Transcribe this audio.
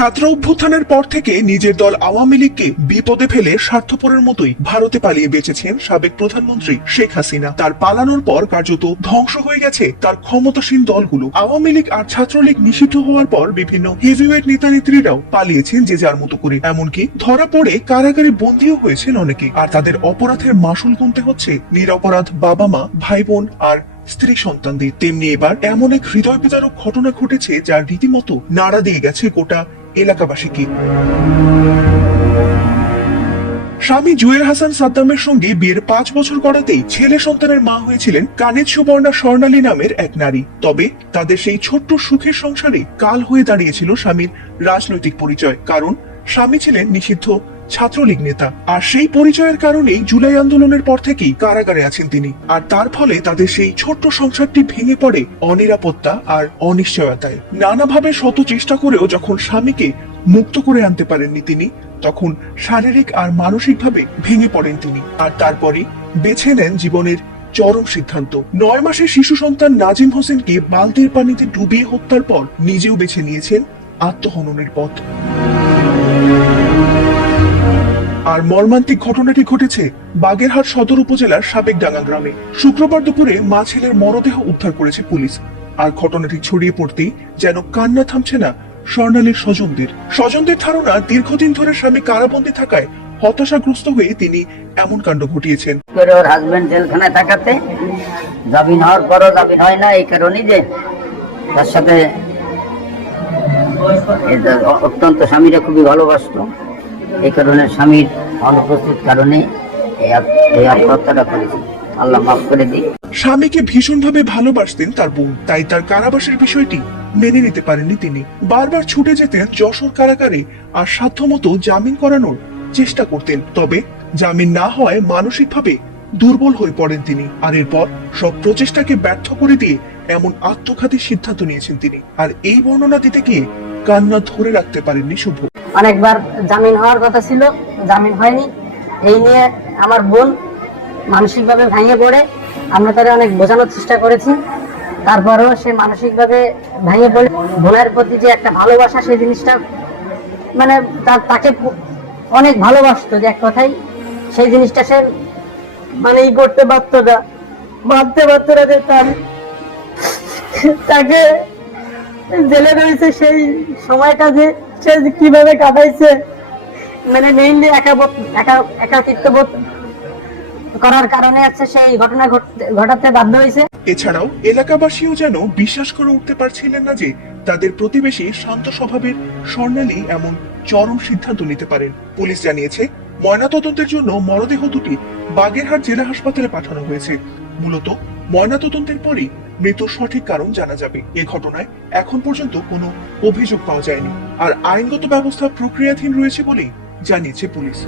ছাত্র অভ্যুত্থানের পর থেকে নিজের দল আওয়ামী লীগকে বিপদে ফেলে স্বার্থপরের মতোই ভারতে পালিয়ে বেঁচেছেন সাবেক প্রধানমন্ত্রী শেখ হাসিনা। তার পালানোর পর কার্যত ধ্বংস হয়ে গেছে তার ক্ষমতাসীন দলগুলো। আওয়ামী লীগ আর ছাত্রলীগ নিষিদ্ধ হওয়ার পর বিভিন্ন হেভিওয়েট নেতা নেত্রীরাও পালিয়েছেন যে যার মতো করে। এমনকি ধরা পড়ে কারাগারে বন্দিও হয়েছেন অনেকে। আর তাদের অপরাধের মাসুল গুনতে হচ্ছে নিরপরাধ বাবা মা ভাই বোন আর স্ত্রী সন্তানদের। তেমনি এবার এমন এক হৃদয় বিদারক ঘটনা ঘটেছে যা রীতিমতো নাড়া দিয়ে গেছে গোটা এলাকাবাসীকে স্বামী জুয়েল হাসান সাদ্দামের সঙ্গে বিয়ের পাঁচ বছর করাতেই ছেলে সন্তানের মা হয়েছিলেন কানেজ সুবর্ণা স্বর্ণালী নামের এক নারী। তবে তাদের সেই ছোট্ট সুখের সংসারে কাল হয়ে দাঁড়িয়েছিল স্বামীর রাজনৈতিক পরিচয়। কারণ স্বামী ছিলেন নিষিদ্ধ ছাত্রলীগ নেতা। আর সেই পরিচয়ের কারণেই জুলাই আন্দোলনের পর থেকেই কারাগারে আছেন তিনি। আর তার ফলে তাদের সেই ছোট্ট সংসারটি ভেঙে পড়ে অনিরাপত্তা আর অনিশ্চয়তায়। নানাভাবে শত চেষ্টা করেও যখন স্বামীকে মুক্ত করে আনতে পারেননি তিনি, তখন শারীরিক আর মানসিকভাবে ভেঙে পড়েন তিনি। আর তারপরে বেছে নেন জীবনের চরম সিদ্ধান্ত। নয় মাসের শিশু সন্তান নাজিম হোসেনকে বালতির পানিতে ডুবিয়ে হত্যার পর নিজেও বেছে নিয়েছেন আত্মহননের পথ। আর মর্মান্তিক ঘটনাটি ঘটেছে বাগেরহাট সদর উপজেলার সাবেকডাঙ্গা গ্রামে। শুক্রবার দুপুরে মা ছেলের মরদেহ উদ্ধার করেছে পুলিশ। আর ঘটনাটি ছড়িয়ে পড়তেই যেন কান্না থামছে না স্বর্ণালীর স্বজনদের। স্বজনদের ধারণা দীর্ঘদিন ধরে স্বামী কারাবন্দী থাকায় হতাশাগ্রস্ত হয়ে তিনি এমন কাণ্ড ঘটিয়েছেন। ওর হাজবেন্ড জেলখানায় থাকাতে জামিন হওয়ার পরও জামিন হয় না, এই কারণেই যে তার সাথে অত্যন্ত স্বামীরা খুবই ভালোবাসতো। এই কারণে স্বামীর অনুপস্থিত কারণে এই আত্মহত্যাটা করেছে। আল্লাহ মাফ করে দিই স্বামীকে ভীষণভাবে ভালোবাসতেন তার বোন তাই তার কারাবাসের বিষয়টি মেনে নিতে পারেননি তিনি। বারবার ছুটে যেতেন যশোর কারাগারে আর সাধ্যমতো জামিন করানোর চেষ্টা করতেন। তবে জামিন না হওয়ায় মানসিকভাবে দুর্বল হয়ে পড়েন তিনি। আর এরপর সব প্রচেষ্টাকে ব্যর্থ করে দিয়ে এমন আত্মঘাতী সিদ্ধান্ত নিয়েছেন তিনি। আর এই বর্ণনা দিতে গিয়ে কান্না ধরে রাখতে পারেননি শুভ। অনেকবার জামিন হওয়ার কথা ছিল, জামিন হয়নি। এই নিয়ে আমার বোন মানসিকভাবে ভেঙে পড়ে। আমরা তারা অনেক বোঝানোর চেষ্টা করেছি। তারপরেও সে মানসিকভাবে ভেঙে পড়ে। বোনের প্রতি যে একটা ভালোবাসা, সেই জিনিসটা মানে তার তাকে অনেক ভালোবাসতো যে এক কথাই। সেই জিনিসটা সে মানে ই করতে পারতো না। ভাবতে পারতো না যে তার তাকে জেলে রয়েছে সেই সময়টা যে, সে কীভাবে কাটাইছে মানে মেইনলি একা একা বোধ করার কারণে আছে সেই ঘটনা ঘটাতে বাধ্য হয়েছে। এছাড়াও এলাকাবাসীও যেন বিশ্বাস করে উঠতে পারছিলেন না যে, তাদের প্রতিবেশী শান্ত স্বভাবের স্বর্ণালী এমন চরম সিদ্ধান্ত নিতে পারেন। পুলিশ জানিয়েছে, ময়নাতদন্তের জন্য মরদেহ দুটি বাগেরহাট জেলা হাসপাতালে পাঠানো হয়েছে। মূলত ময়নাতদন্তের পরই মৃত্যুর সঠিক কারণ জানা যাবে। এ ঘটনায় এখন পর্যন্ত কোনো অভিযোগ পাওয়া যায়নি। আর আইনগত ব্যবস্থা প্রক্রিয়াধীন রয়েছে বলেই জানিয়েছে পুলিশ।